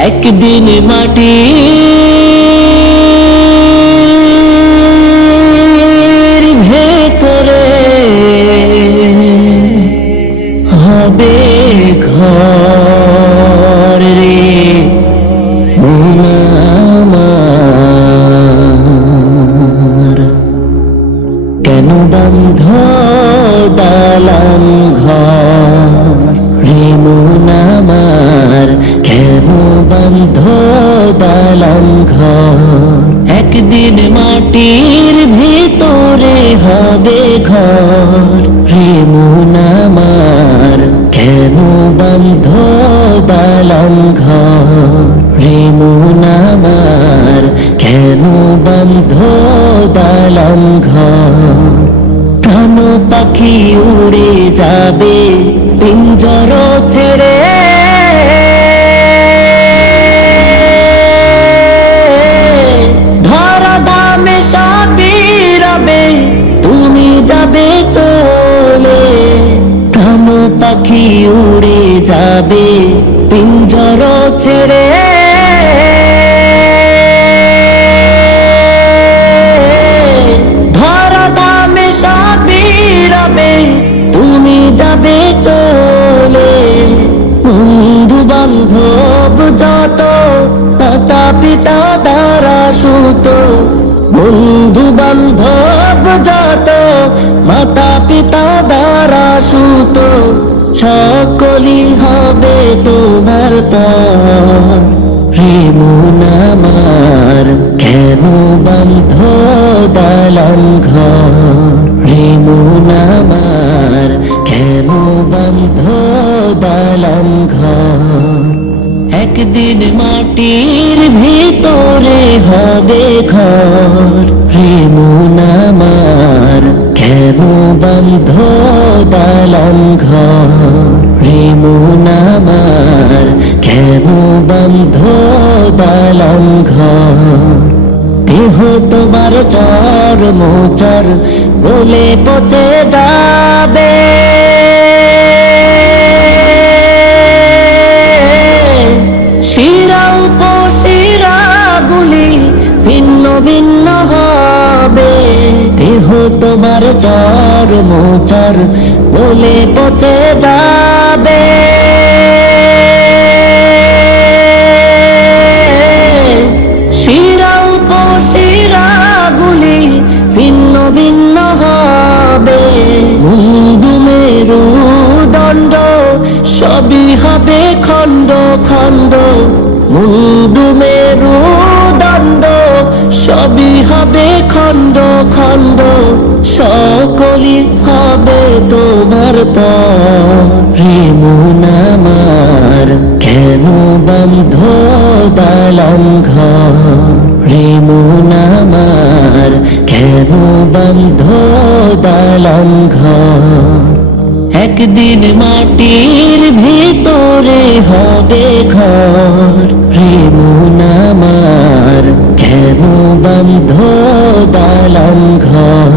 একদিন মাটি ভেতরে হবে ঘর রে কেন বন্ধ দালান ঘর? বন্ধ দালান ঘর। একদিন মাটির ভিতরে হবে ঘর। রে মন আমার কেন বন্ধ দালান ঘর? রে মন আমার কেন বন্ধ দালান ঘর? প্রাণ পাখি উড়ে যাবে, পিঞ্জর ছেড়ে পাখি উড়ে যাবে, পিঞ্জর ছেড়ে। যাবে বন্ধু মাতা পিতা দ্বারা সুত। বন্ধু বান্ধব যত, মাতা পিতা দ্বারা সুত। সকলই হবে তোমার পর। কেন বন্ধ দালান ঘর? রে মন আমার, কেন বন্ধ দালান ঘর? একদিন মাটির ভিতরে হবে ঘর। রে মন আমার, কেন বন্ধ দালান ঘর? বন্ধ দালান ঘর তোমার চর মোচর, বলে পচে যাবে। শিরা উপশিরা গুলি ছিন্ন ভিন্ন হবে। দেহ তোমার চর মোচর, বলে পচে যাবে শিরা উপশিরা ছিন্ন ভিন্ন হবে। মুন্ডু মেরু দণ্ড, সবই হবে খণ্ড খণ্ড। মুন্ডু মেরু দণ্ড, সবই হবে খণ্ড খণ্ড। সকলই হবে তোমার পর আমার কেন বন্ধ দালান মন আমার, কেন বন্ধ দালান ঘর? একদিন মাটির ভিতরে হবে ঘর। মন আমার, কেন বন্ধ দালান ঘর?